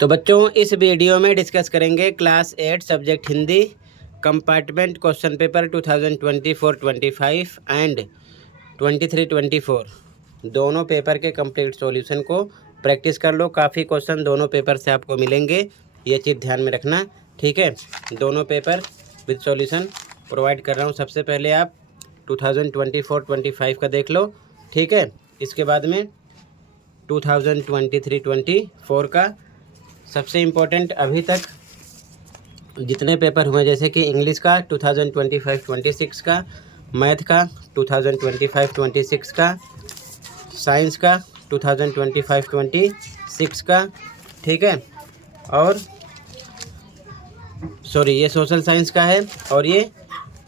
तो बच्चों इस वीडियो में डिस्कस करेंगे class 8 subject Hindi compartment question paper 2024-25 and 23-24 दोनों पेपर के कंप्लीट सॉल्यूशन को प्रैक्टिस कर लो। काफ़ी क्वेश्चन दोनों पेपर से आपको मिलेंगे, ये चीज़ ध्यान में रखना, ठीक है। दोनों पेपर विद सॉल्यूशन प्रोवाइड कर रहा हूँ। सबसे पहले आप 2024-25 का देख लो, ठीक है। इसके बाद में 2023-24 का सबसे इम्पोर्टेंट अभी तक जितने पेपर हुए, जैसे कि इंग्लिश का 2025-26 का, मैथ का 2025-26 का, साइंस का 2025-26 का, ठीक है। और सॉरी, ये सोशल साइंस का है और ये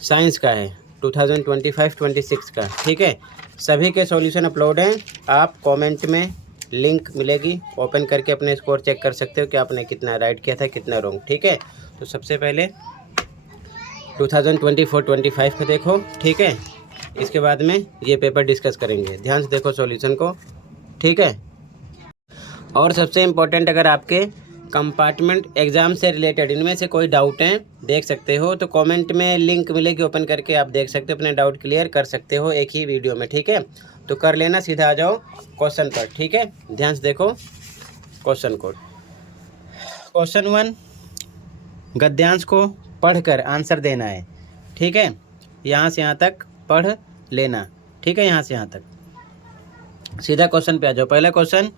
साइंस का है 2025-26 का, ठीक है। सभी के सॉल्यूशन अपलोड हैं, आप कमेंट में लिंक मिलेगी, ओपन करके अपने स्कोर चेक कर सकते हो कि आपने कितना राइट किया था, कितना रॉन्ग, ठीक है। तो सबसे पहले 2024-25 का देखो, ठीक है। इसके बाद में ये पेपर डिस्कस करेंगे, ध्यान से देखो सॉल्यूशन को, ठीक है। और सबसे इम्पोर्टेंट, अगर आपके कंपार्टमेंट एग्ज़ाम से रिलेटेड इनमें से कोई डाउट हैं, देख सकते हो, तो कमेंट में लिंक मिलेगी, ओपन करके आप देख सकते हो, अपने डाउट क्लियर कर सकते हो एक ही वीडियो में, ठीक है। तो कर लेना, सीधा आ जाओ क्वेश्चन पर, ठीक है। ध्यान से देखो क्वेश्चन को। क्वेश्चन 1, गद्यांश को पढ़कर आंसर देना है, ठीक है। यहाँ से यहाँ तक पढ़ लेना, ठीक है, यहाँ से यहाँ तक। सीधा क्वेश्चन पे आ जाओ। पहला क्वेश्चन,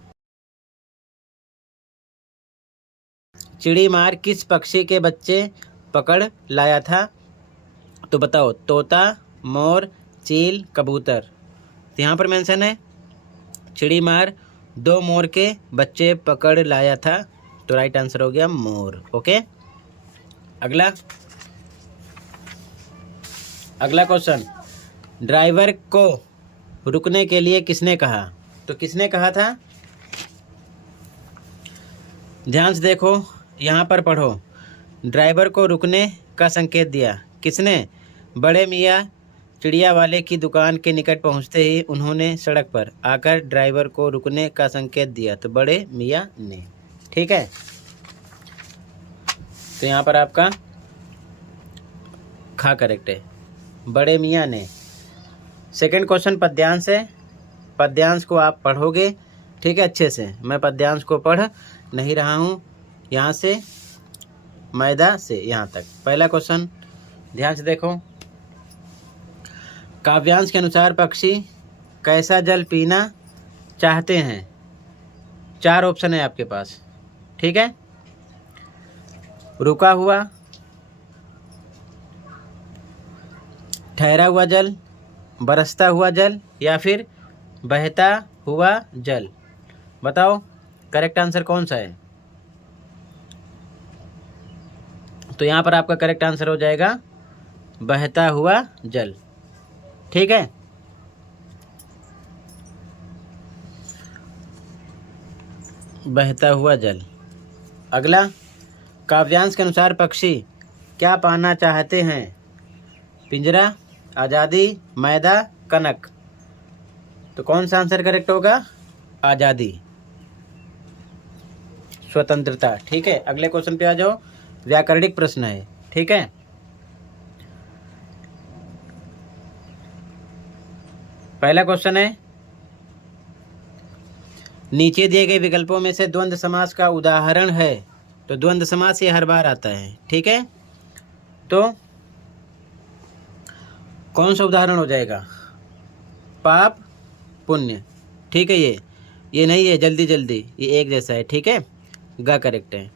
चिड़ी मार किस पक्षी के बच्चे पकड़ लाया था? तो बताओ, तोता, मोर, चील, कबूतर। तो यहाँ पर मेंशन है चिड़ी मार 2 मोर के बच्चे पकड़ लाया था, तो राइट आंसर हो गया मोर, ओके। अगला क्वेश्चन, ड्राइवर को रुकने के लिए किसने कहा? तो किसने कहा था? ध्यान से देखो, यहाँ पर पढ़ो। ड्राइवर को रुकने का संकेत दिया किसने? बड़े मियाँ चिड़िया वाले की दुकान के निकट पहुँचते ही उन्होंने सड़क पर आकर ड्राइवर को रुकने का संकेत दिया, तो बड़े मियाँ ने, ठीक है। तो यहाँ पर आपका खा करेक्ट है, बड़े मियाँ ने। सेकंड क्वेश्चन पद्यांश है, पद्यांश को आप पढ़ोगे, ठीक है, अच्छे से। मैं पद्यांश को पढ़ नहीं रहा हूँ, यहाँ से मैदा से यहाँ तक। पहला क्वेश्चन ध्यान से देखो, काव्यांश के अनुसार पक्षी कैसा जल पीना चाहते हैं? 4 ऑप्शन है आपके पास, ठीक है। रुका हुआ, ठहरा हुआ जल, बरसता हुआ जल, या फिर बहता हुआ जल। बताओ करेक्ट आंसर कौन सा है? तो यहाँ पर आपका करेक्ट आंसर हो जाएगा बहता हुआ जल, ठीक है। बहता हुआ जल। अगला, काव्यांश के अनुसार पक्षी क्या पाना चाहते हैं? पिंजरा, आज़ादी, मैदा, कनक। तो कौन सा आंसर करेक्ट होगा? आज़ादी, स्वतंत्रता, ठीक है। अगले क्वेश्चन पे आ जाओ, व्याकरणिक प्रश्न है, ठीक है। पहला क्वेश्चन है, नीचे दिए गए विकल्पों में से द्वंद्व समास का उदाहरण है? तो द्वंद्व समास ये हर बार आता है, ठीक है। तो कौन सा उदाहरण हो जाएगा? पाप, पुण्य, ठीक है। ये नहीं है जल्दी जल्दी, ये एक जैसा है, ठीक है। गा करेक्ट है।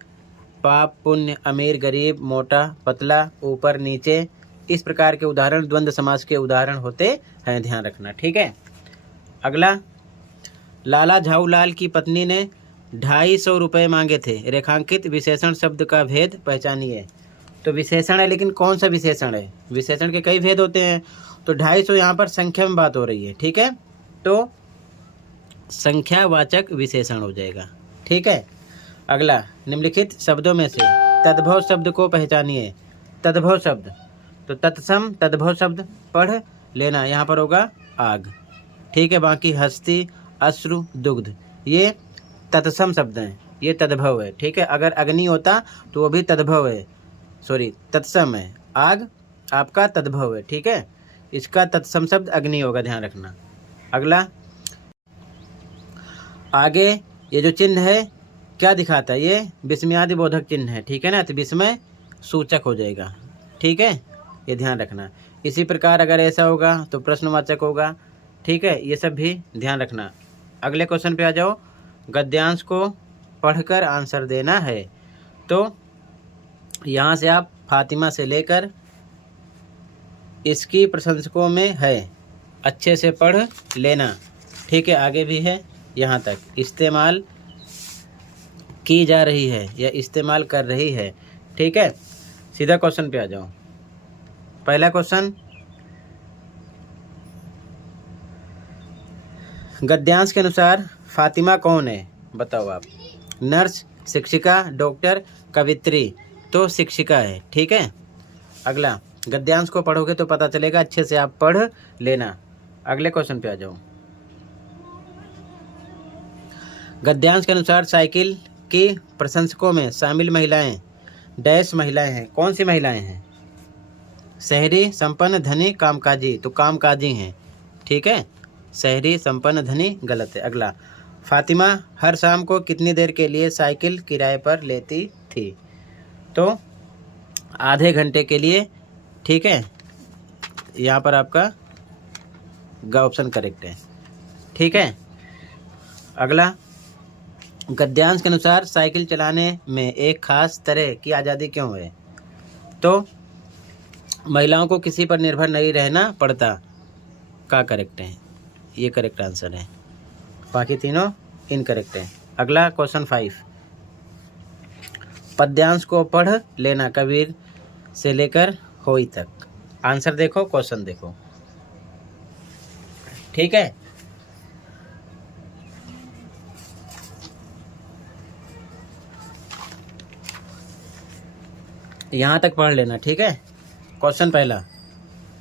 पाप, पुण्य, अमीर, गरीब, मोटा, पतला, ऊपर, नीचे, इस प्रकार के उदाहरण द्वंद्व समास के उदाहरण होते हैं, ध्यान रखना, ठीक है। अगला, लाला झाऊलाल की पत्नी ने 250 रुपये मांगे थे, रेखांकित विशेषण शब्द का भेद पहचानिए। तो विशेषण है, लेकिन कौन सा विशेषण है? विशेषण के कई भेद होते हैं, तो 250 यहाँ पर संख्या में बात हो रही है, ठीक है। तो संख्यावाचक विशेषण हो जाएगा, ठीक है। अगला, निम्नलिखित शब्दों में से तद्भव शब्द को पहचानिए। तद्भव शब्द, तो तत्सम तद्भव शब्द पढ़ लेना, यहाँ पर होगा आग, ठीक है। बाकी हस्ती, अश्रु, दुग्ध, ये तत्सम शब्द हैं, ये तद्भव है, ठीक है। अगर अग्नि होता तो वो भी तद्भव है, सॉरी तत्सम है। आग आपका तद्भव है, ठीक है। इसका तत्सम शब्द अग्नि होगा, ध्यान रखना। अगला, आगे ये जो चिन्ह है क्या दिखाता है, ये विस्मयादि बोधक चिन्ह है, ठीक है ना, तो विस्मय सूचक हो जाएगा, ठीक है, ये ध्यान रखना। इसी प्रकार अगर ऐसा होगा तो प्रश्नवाचक होगा, ठीक है, ये सब भी ध्यान रखना। अगले क्वेश्चन पे आ जाओ। गद्यांश को पढ़कर आंसर देना है, तो यहाँ से आप फातिमा से लेकर इसकी प्रशंसकों में है, अच्छे से पढ़ लेना, ठीक है। आगे भी है, यहाँ तक इस्तेमाल की जा रही है या इस्तेमाल कर रही है, ठीक है। सीधा क्वेश्चन पे आ जाओ। पहला क्वेश्चन, गद्यांश के अनुसार फातिमा कौन है, बताओ आप। नर्स, शिक्षिका, डॉक्टर, कवित्री, तो शिक्षिका है, ठीक है। अगला, गद्यांश को पढ़ोगे तो पता चलेगा, अच्छे से आप पढ़ लेना। अगले क्वेश्चन पे आ जाओ। गद्यांश के अनुसार साइकिल की प्रशंसकों में शामिल महिलाएं डैश महिलाएं हैं, कौन सी महिलाएं हैं। शहरी, संपन्न, धनी, कामकाजी, तो कामकाजी हैं, ठीक है। शहरी, संपन्न, धनी गलत है। अगला, फातिमा हर शाम को कितनी देर के लिए साइकिल किराए पर लेती थी, तो आधे घंटे के लिए, ठीक है। यहाँ पर आपका ग ऑप्शन करेक्ट है, ठीक है। अगला, गद्यांश के अनुसार साइकिल चलाने में एक खास तरह की आज़ादी क्यों है, तो महिलाओं को किसी पर निर्भर नहीं रहना पड़ता, का करेक्ट है, ये करेक्ट आंसर है। बाकी तीनों इनकरेक्ट है। अगला क्वेश्चन 5, पद्यांश को पढ़ लेना, कबीर से लेकर होई तक। आंसर देखो, क्वेश्चन देखो, ठीक है। यहाँ तक पढ़ लेना, ठीक है। क्वेश्चन पहला,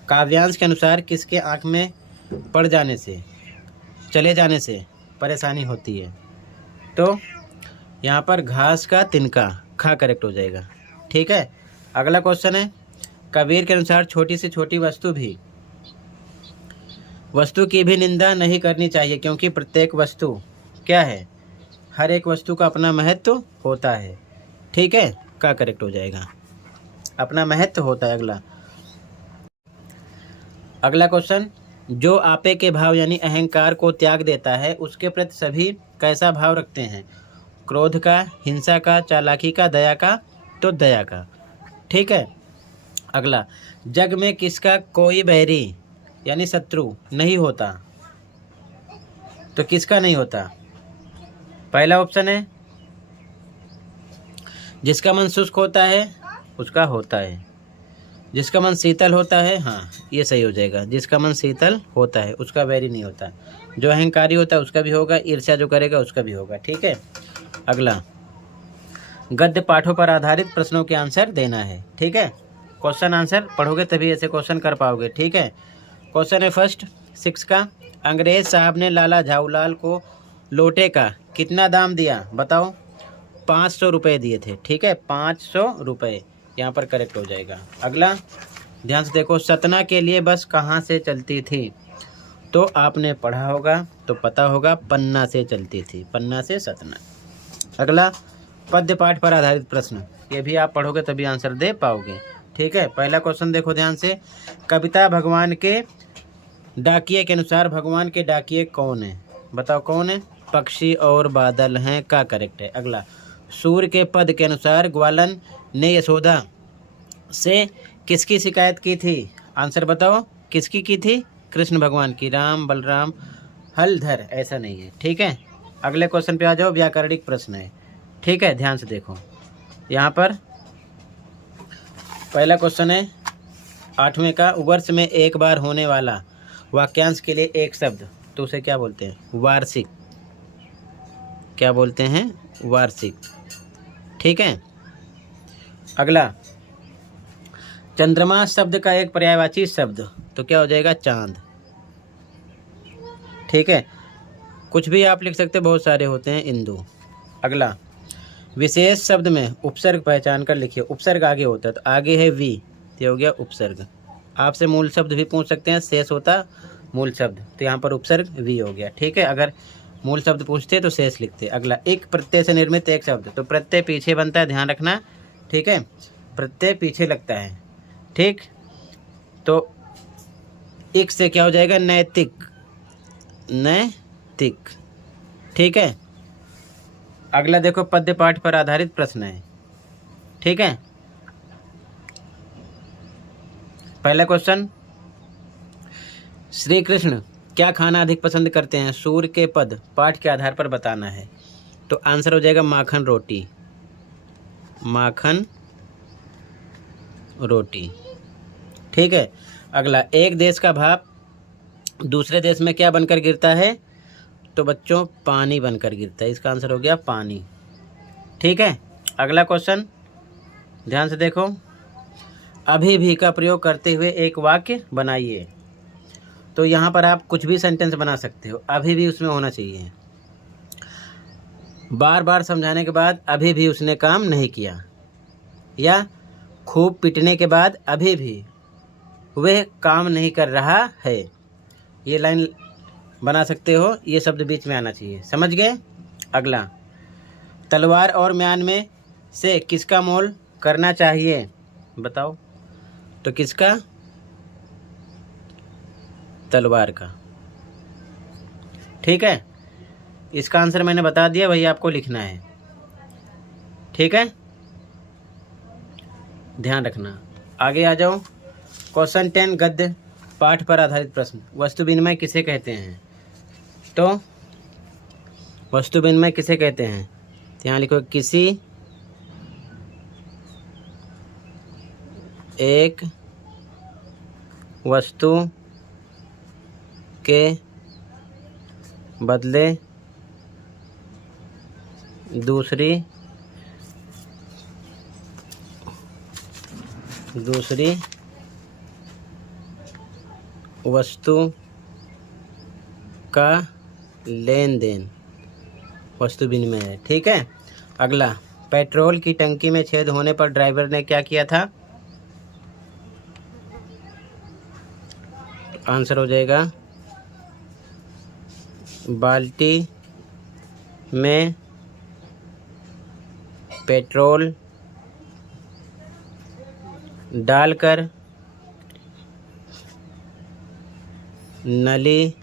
काव्यांश के अनुसार किसके आँख में पड़ जाने से, चले जाने से परेशानी होती है, तो यहाँ पर घास का तिनका, खा करेक्ट हो जाएगा, ठीक है। अगला क्वेश्चन है, कबीर के अनुसार छोटी से छोटी वस्तु की भी निंदा नहीं करनी चाहिए, क्योंकि प्रत्येक वस्तु क्या है, हर एक वस्तु का अपना महत्व होता है, ठीक है, का करेक्ट हो जाएगा, अपना महत्व होता है। अगला क्वेश्चन, जो आपे के भाव यानी अहंकार को त्याग देता है, उसके प्रति सभी कैसा भाव रखते हैं, क्रोध का, हिंसा का, चालाकी का, दया का, तो दया का, ठीक है। अगला, जग में किसका कोई बैरी यानी शत्रु नहीं होता, तो किसका नहीं होता। पहला ऑप्शन है, जिसका मन शुष्क होता है उसका होता है, जिसका मन शीतल होता है, हाँ ये सही हो जाएगा, जिसका मन शीतल होता है उसका बैरी नहीं होता। जो अहंकारी होता है उसका भी होगा, ईर्ष्या जो करेगा उसका भी होगा, ठीक है। अगला, गद्य पाठों पर आधारित प्रश्नों के आंसर देना है, ठीक है। क्वेश्चन आंसर पढ़ोगे तभी ऐसे क्वेश्चन कर पाओगे, ठीक है। क्वेश्चन है फर्स्ट 6 का, अंग्रेज साहब ने लाला झाऊलाल को लोटे का कितना दाम दिया, बताओ। 500 रुपये दिए थे, ठीक है, 500 रुपये, यहाँ पर करेक्ट हो जाएगा। अगला, ध्यान से देखो, सतना के लिए बस कहाँ से चलती थी, तो आपने पढ़ा होगा तो पता होगा, पन्ना से चलती थी, पन्ना से सतना। अगला, पद्य पाठ पर आधारित प्रश्न, ये भी आप पढ़ोगे तभी आंसर दे पाओगे, ठीक है। पहला क्वेश्चन देखो ध्यान से, कविता भगवान के डाकिए के अनुसार भगवान के डाकिए कौन है, बताओ कौन है, पक्षी और बादल हैं, का करेक्ट है। अगला, सूर्य के पद के अनुसार ग्वालन ने यशोदा से किसकी शिकायत की थी, आंसर बताओ, किसकी की थी, कृष्ण भगवान की, राम, बलराम, हलधर, ऐसा नहीं है, ठीक है। अगले क्वेश्चन पे आ जाओ, व्याकरणिक प्रश्न है, ठीक है, ध्यान से देखो। यहाँ पर पहला क्वेश्चन है 8वें का, वर्ष में एक बार होने वाला वाक्यांश के लिए एक शब्द, तो उसे क्या बोलते हैं, वार्षिक, क्या बोलते हैं, वार्षिक, ठीक है। अगला, चंद्रमा शब्द का एक पर्यायवाची शब्द, तो क्या हो जाएगा, चांद, ठीक है। कुछ भी आप लिख सकते, बहुत सारे होते हैं, इंदु। अगला, विशेष शब्द में उपसर्ग पहचान कर लिखिए। उपसर्ग आगे होता है तो आगे है वी, तो ये हो गया उपसर्ग। आपसे मूल शब्द भी पूछ सकते हैं, शेष होता मूल शब्द, तो यहाँ पर उपसर्ग वी हो गया। ठीक है, अगर मूल शब्द पूछते तो शेष लिखते। अगला, एक प्रत्यय से निर्मित एक शब्द, तो प्रत्यय पीछे बनता है, ध्यान रखना। ठीक है, प्रत्यय पीछे लगता है। ठीक, तो एक से क्या हो जाएगा, नैतिक, नैतिक। ठीक है, अगला देखो, पद्य पाठ पर आधारित प्रश्न है। ठीक है, पहला क्वेश्चन, श्री कृष्ण क्या खाना अधिक पसंद करते हैं? सूर्य के पद पाठ के आधार पर बताना है। तो आंसर हो जाएगा माखन रोटी, माखन रोटी। ठीक है, अगला, एक देश का भाप दूसरे देश में क्या बनकर गिरता है? तो बच्चों पानी बनकर गिरता है, इसका आंसर हो गया पानी। ठीक है, अगला क्वेश्चन ध्यान से देखो, अभी भी का प्रयोग करते हुए एक वाक्य बनाइए। तो यहाँ पर आप कुछ भी सेंटेंस बना सकते हो, अभी भी उसमें होना चाहिए। बार बार समझाने के बाद अभी भी उसने काम नहीं किया, या खूब पिटने के बाद अभी भी वह काम नहीं कर रहा है। ये लाइन बना सकते हो, ये शब्द बीच में आना चाहिए, समझ गए। अगला, तलवार और म्यान में से किसका मोल करना चाहिए? बताओ, तो किसका? तलवार का। ठीक है, इसका आंसर मैंने बता दिया, वही आपको लिखना है। ठीक है, ध्यान रखना। आगे आ जाओ, क्वेश्चन 10 गद्य पाठ पर आधारित प्रश्न, वस्तु विनिमय किसे कहते हैं? तो वस्तु विनिमय किसे कहते हैं? तो यहाँ लिखो, किसी एक वस्तु के बदले दूसरी वस्तु का लेन देन वस्तु विनिमय है। ठीक है, अगला, पेट्रोल की टंकी में छेद होने पर ड्राइवर ने क्या किया था? आंसर हो जाएगा बाल्टी में पेट्रोल डालकर नली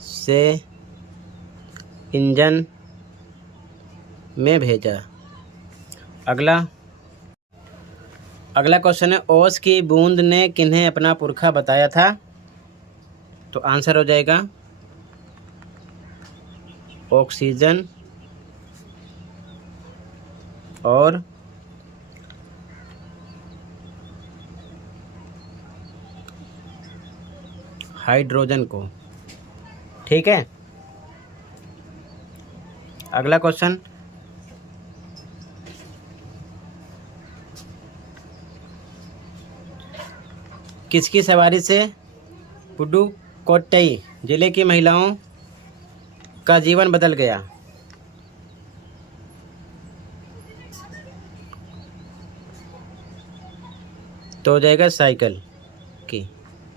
से इंजन में भेजा। अगला क्वेश्चन है, ओस की बूंद ने किन्हें अपना पुरखा बताया था? तो आंसर हो जाएगा ऑक्सीजन और हाइड्रोजन को। ठीक है, अगला क्वेश्चन, किसकी सवारी से पुडुकोट्टई जिले की महिलाओं का जीवन बदल गया? तो हो जाएगा साइकिल की।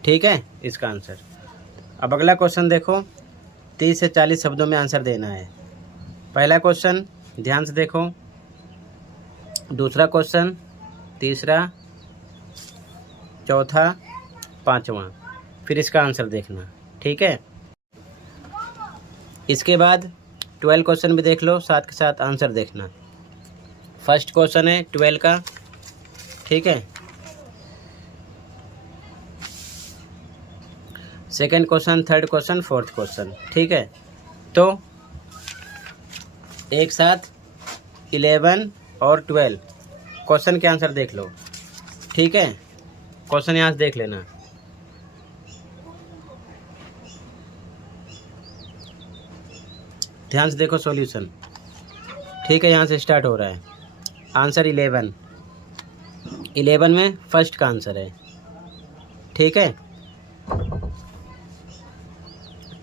ठीक है, इसका आंसर। अब अगला क्वेश्चन देखो, 30 से 40 शब्दों में आंसर देना है। पहला क्वेश्चन ध्यान से देखो, दूसरा क्वेश्चन, तीसरा, चौथा, पांचवा, फिर इसका आंसर देखना। ठीक है, इसके बाद 12 क्वेश्चन भी देख लो, साथ के साथ आंसर देखना। फर्स्ट क्वेश्चन है 12 का। ठीक है, second question, third question, fourth question. ठीक है, तो एक साथ 11 और 12 क्वेश्चन के आंसर देख लो। ठीक है, क्वेश्चन यहाँ से देख लेना। ध्यान से देखो सॉल्यूशन। ठीक है, यहाँ से स्टार्ट हो रहा है। आंसर 11 में फर्स्ट का आंसर है। ठीक है,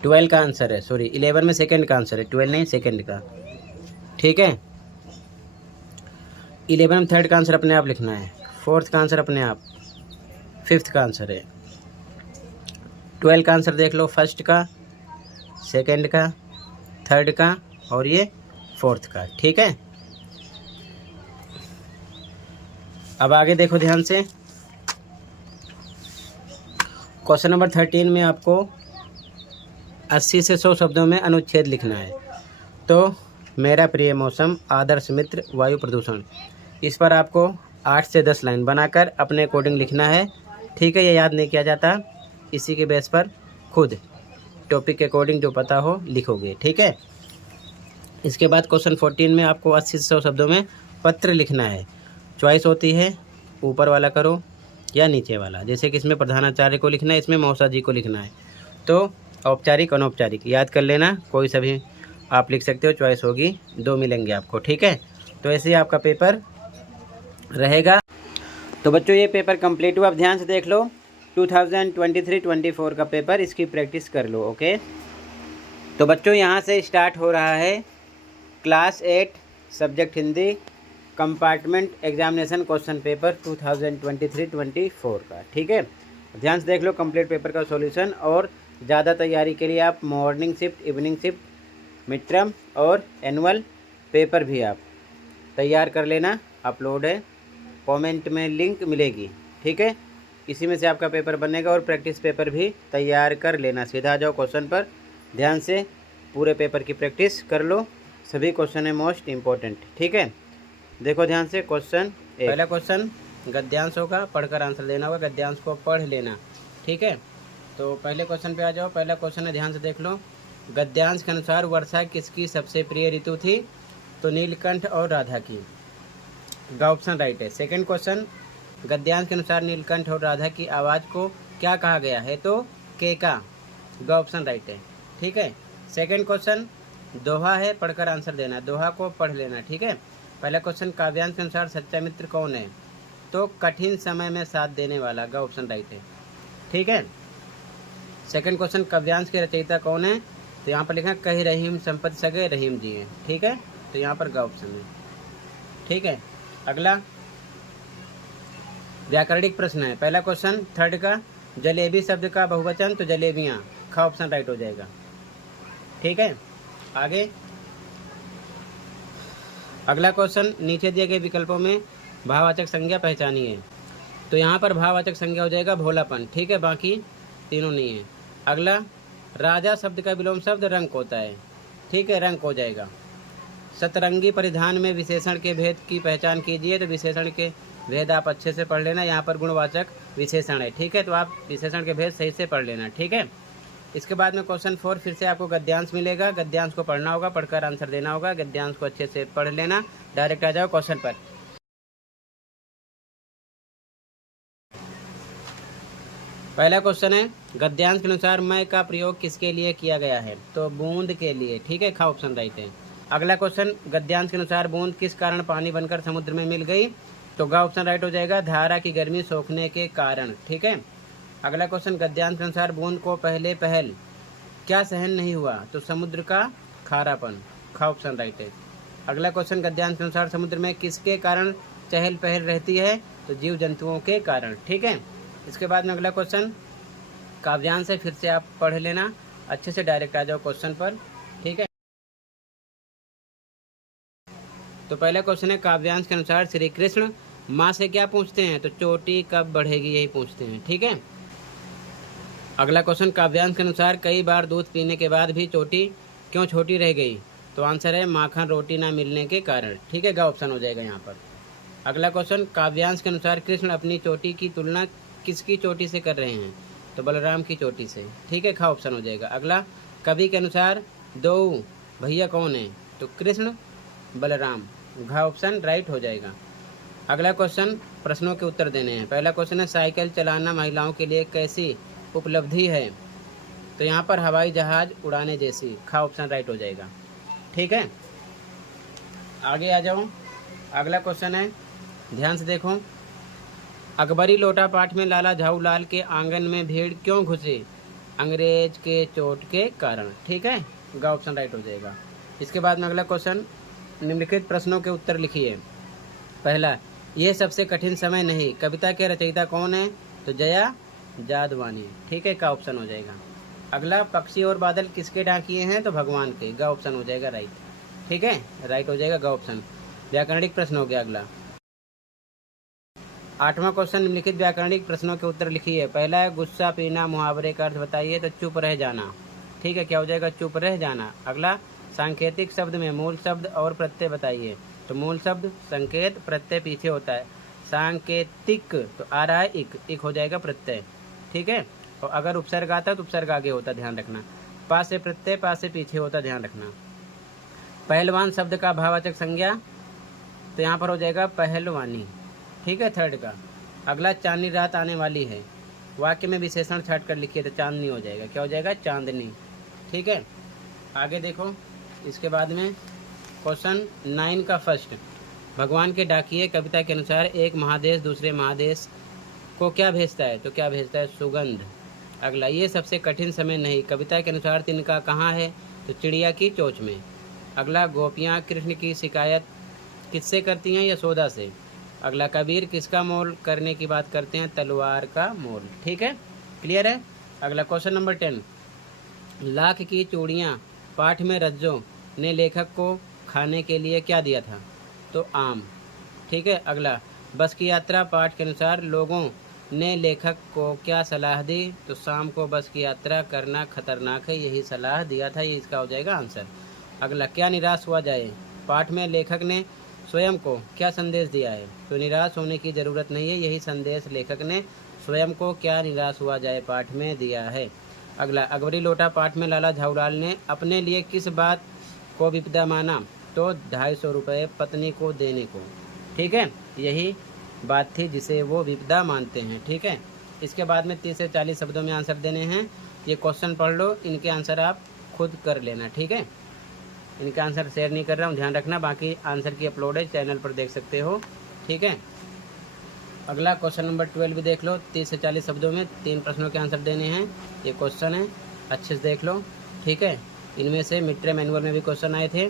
12 का आंसर है, सॉरी 11 में सेकंड का आंसर है, 12 नहीं सेकंड का। ठीक है, 11 में थर्ड का आंसर अपने आप लिखना है, फोर्थ का आंसर अपने आप, फिफ्थ का आंसर है, 12 का आंसर देख लो, फर्स्ट का, सेकंड का, थर्ड का और ये फोर्थ का। ठीक है, अब आगे देखो ध्यान से। क्वेश्चन नंबर 13 में आपको 80 से 100 शब्दों में अनुच्छेद लिखना है। तो मेरा प्रिय मौसम, आदर्श मित्र, वायु प्रदूषण, इस पर आपको 8 से 10 लाइन बनाकर अपने अकॉर्डिंग लिखना है। ठीक है, ये याद नहीं किया जाता, इसी के बेस पर खुद टॉपिक के अकॉर्डिंग जो पता हो लिखोगे। ठीक है, इसके बाद क्वेश्चन 14 में आपको 80 से 100 शब्दों में पत्र लिखना है। चॉइस होती है, ऊपर वाला करो या नीचे वाला। जैसे कि इसमें प्रधानाचार्य को लिखना है, इसमें मौसा जी को लिखना है। तो औपचारिक अनौपचारिक याद कर लेना, कोई सभी आप लिख सकते हो, चॉइस होगी, 2 मिलेंगे आपको। ठीक है, तो ऐसे ही आपका पेपर रहेगा। तो बच्चों ये पेपर कंप्लीट हुआ। अब ध्यान से देख लो, 2023-24 का पेपर, इसकी प्रैक्टिस कर लो। ओके, तो बच्चों यहाँ से स्टार्ट हो रहा है class 8 subject Hindi compartment examination question paper 2023-24 का। ठीक है, ध्यान से देख लो कंप्लीट पेपर का सॉल्यूशन। और ज़्यादा तैयारी के लिए आप morning shift, evening shift, mid term और एनुअल पेपर भी आप तैयार कर लेना, अपलोड है, कमेंट में लिंक मिलेगी। ठीक है, इसी में से आपका पेपर बनेगा। और प्रैक्टिस पेपर भी तैयार कर लेना। सीधा आ जाओ क्वेश्चन पर, ध्यान से पूरे पेपर की प्रैक्टिस कर लो, सभी क्वेश्चन है मोस्ट इम्पोर्टेंट। ठीक है, देखो ध्यान से क्वेश्चन, पहला क्वेश्चन गद्यांश होगा, पढ़कर आंसर देना होगा, गद्यांश को पढ़ लेना। ठीक है, तो पहले क्वेश्चन पे आ जाओ। पहला क्वेश्चन है, ध्यान से देख लो, गद्यांश के अनुसार वर्षा किसकी सबसे प्रिय ऋतु थी? तो नीलकंठ और राधा की, गा ऑप्शन राइट है। सेकंड क्वेश्चन, गद्यांश के अनुसार नीलकंठ और राधा की आवाज़ को क्या कहा गया है? तो केका, गा ऑप्शन राइट है। ठीक है, सेकंड क्वेश्चन दोहा है, पढ़कर आंसर देना, दोहा को पढ़ लेना। ठीक है, पहला क्वेश्चन, काव्यांश के अनुसार सच्चा मित्र कौन है? तो कठिन समय में साथ देने वाला, गा ऑप्शन राइट है। ठीक है, सेकंड क्वेश्चन, काव्यांश के रचयिता कौन है? तो यहाँ पर लिखा है कही रहीम संपत्ति सगे रहीम जी हैं। ठीक है, तो यहाँ पर गा ऑप्शन है। ठीक है, अगला व्याकरणिक प्रश्न है। पहला क्वेश्चन थर्ड का, जलेबी शब्द का बहुवचन? तो जलेबियाँ, खा ऑप्शन राइट हो जाएगा। ठीक है, आगे अगला क्वेश्चन, नीचे दिए गए विकल्पों में भाववाचक संज्ञा पहचानिए। तो यहाँ पर भाववाचक संज्ञा हो जाएगा भोलापन। ठीक है, बाकी तीनों नहीं है। अगला, राजा शब्द का विलोम शब्द रंक होता है। ठीक है, रंक हो जाएगा। सतरंगी परिधान में विशेषण के भेद की पहचान कीजिए। तो विशेषण के भेद आप अच्छे से पढ़ लेना, यहाँ पर गुणवाचक विशेषण है। ठीक है, तो आप विशेषण के भेद सही से पढ़ लेना। ठीक है, इसके बाद में क्वेश्चन 4, फिर से आपको गद्यांश मिलेगा, गद्यांश को पढ़ना होगा, पढ़कर आंसर देना होगा। गद्यांश को अच्छे से पढ़ लेना। डायरेक्ट आ जाओ क्वेश्चन पर। पहला क्वेश्चन है, गद्यांश के अनुसार मैं का प्रयोग किसके लिए किया गया है? तो बूंद के लिए। ठीक है, खा ऑप्शन राइट है। अगला क्वेश्चन, गद्यांश के अनुसार बूंद किस कारण पानी बनकर समुद्र में मिल गई? तो गा ऑप्शन राइट हो जाएगा, धारा की गर्मी सोखने के कारण। ठीक है, अगला क्वेश्चन, गद्यांश के अनुसार बूंद को पहले पहल क्या सहन नहीं हुआ? तो समुद्र का खारापन, खा ऑप्शन राइट है। अगला क्वेश्चन, गद्यांश के अनुसार समुद्र में किसके कारण चहल पहल रहती है? तो जीव जंतुओं के कारण। ठीक है, इसके बाद में अगला क्वेश्चन काव्यांश है, फिर से आप पढ़ लेना अच्छे से, डायरेक्ट आ जाओ क्वेश्चन पर। ठीक है, तो पहला क्वेश्चन है, काव्यांश के अनुसार श्री कृष्ण माँ से क्या पूछते हैं? तो चोटी कब बढ़ेगी, यही पूछते हैं। ठीक है, अगला क्वेश्चन, काव्यांश के अनुसार कई बार दूध पीने के बाद भी चोटी क्यों छोटी रह गई? तो आंसर है माखन रोटी ना मिलने के कारण। ठीक है, गा ऑप्शन हो जाएगा यहाँ पर। अगला क्वेश्चन, काव्यांश के अनुसार कृष्ण अपनी चोटी की तुलना किसकी चोटी से कर रहे हैं? तो बलराम की चोटी से। ठीक है, खा ऑप्शन हो जाएगा। अगला, कवि के अनुसार दो भैया कौन है? तो कृष्ण, बलराम, घा ऑप्शन राइट हो जाएगा। अगला क्वेश्चन, प्रश्नों के उत्तर देने हैं। पहला क्वेश्चन है, साइकिल चलाना महिलाओं के लिए कैसी उपलब्धि है? तो यहाँ पर हवाई जहाज उड़ाने जैसी, खा ऑप्शन राइट हो जाएगा। ठीक है, आगे आ जाओ। अगला क्वेश्चन है, ध्यान से देखो, अकबरी लोटा पाठ में लाला झाऊलाल के आंगन में भीड़ क्यों घुसी? अंग्रेज के चोट के कारण। ठीक है, गा ऑप्शन राइट हो जाएगा। इसके बाद में अगला क्वेश्चन, निम्नलिखित प्रश्नों के उत्तर लिखिए। पहला, यह सबसे कठिन समय नहीं, कविता के रचयिता कौन है? तो जया जादवानी, ठीक है, का ऑप्शन हो जाएगा। अगला, पक्षी और बादल किसके डाकिए हैं? तो भगवान के, ग ऑप्शन हो जाएगा राइट, ठीक है, राइट हो जाएगा ग ऑप्शन। व्याकरणिक प्रश्न हो गया अगला। 8वां क्वेश्चन, निम्नलिखित व्याकरणिक प्रश्नों के उत्तर लिखिए। पहला है गुस्सा पीना, मुहावरे का अर्थ बताइए। तो चुप रह जाना, ठीक है, क्या हो जाएगा? चुप रह जाना। अगला, सांकेतिक शब्द में मूल शब्द और प्रत्यय बताइए। तो मूल शब्द संकेत, प्रत्यय पीछे होता है। सांकेतिक तो आ रहा है इक हो जाएगा प्रत्यय, ठीक है। और अगर उपसर्ग आता है तो उपसर्ग आगे होता, ध्यान रखना। पास से प्रत्यय, पास से पीछे होता, ध्यान रखना। पहलवान शब्द का भाववाचक संज्ञा, तो यहाँ पर हो जाएगा पहलवानी, ठीक है, थर्ड का। अगला, चांदनी रात आने वाली है, वाक्य में विशेषण छाट कर लिखिए। तो चांदनी हो जाएगा, क्या हो जाएगा? चांदनी, ठीक है। आगे देखो, इसके बाद में क्वेश्चन 9 का फर्स्ट, भगवान के डाकिए कविता के अनुसार एक महादेश दूसरे महादेश को क्या भेजता है? तो क्या भेजता है? सुगंध। अगला, ये सबसे कठिन समय नहीं, कविता के अनुसार तिनका कहाँ है? तो चिड़िया की चोंच में। अगला, गोपियाँ कृष्ण की शिकायत किससे करती हैं? यशोदा से। अगला, कबीर किसका मोल करने की बात करते हैं? तलवार का मोल, ठीक है, क्लियर है। अगला क्वेश्चन नंबर 10, लाख की चूड़ियाँ पाठ में रज्जो ने लेखक को खाने के लिए क्या दिया था? तो आम, ठीक है। अगला, बस की यात्रा पाठ के अनुसार लोगों ने लेखक को क्या सलाह दी? तो शाम को बस की यात्रा करना खतरनाक है, यही सलाह दिया था, ये इसका हो जाएगा आंसर। अगला, क्या निराश हुआ जाए पाठ में लेखक ने स्वयं को क्या संदेश दिया है? तो निराश होने की ज़रूरत नहीं है, यही संदेश लेखक ने स्वयं को क्या निराश हुआ जाए पाठ में दिया है। अगला, अकबरी लोटा पाठ में लाला झाऊलाल ने अपने लिए किस बात को विपदा माना? तो 250 रुपये पत्नी को देने को, ठीक है, यही बात थी जिसे वो विपदा मानते हैं, ठीक है। इसके बाद में 30 से 40 शब्दों में आंसर देने हैं। ये क्वेश्चन पढ़ लो, इनके आंसर आप खुद कर लेना, ठीक है। इनका आंसर शेयर नहीं कर रहा हूँ, ध्यान रखना। बाकी आंसर की अपलोड है, चैनल पर देख सकते हो, ठीक है। अगला क्वेश्चन नंबर 12 भी देख लो। 30 से 40 शब्दों में 3 प्रश्नों के आंसर देने हैं। ये क्वेश्चन है, अच्छे से देख लो, ठीक है। इनमें से मिड टर्म मैनुअल में भी क्वेश्चन आए थे।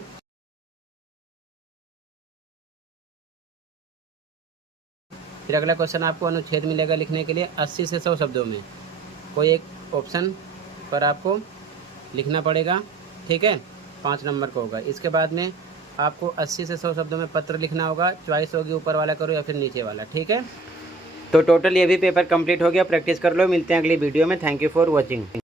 फिर अगला क्वेश्चन आपको अनुच्छेद मिलेगा लिखने के लिए 80 से 100 शब्दों में। कोई एक ऑप्शन पर आपको लिखना पड़ेगा, ठीक है, 5 नंबर का होगा। इसके बाद में आपको 80 से 100 शब्दों में पत्र लिखना होगा। चॉइस होगी ऊपर वाला करो या फिर नीचे वाला, ठीक है। तो टोटल ये भी पेपर कंप्लीट हो गया, प्रैक्टिस कर लो। मिलते हैं अगली वीडियो में। Thank you for watching.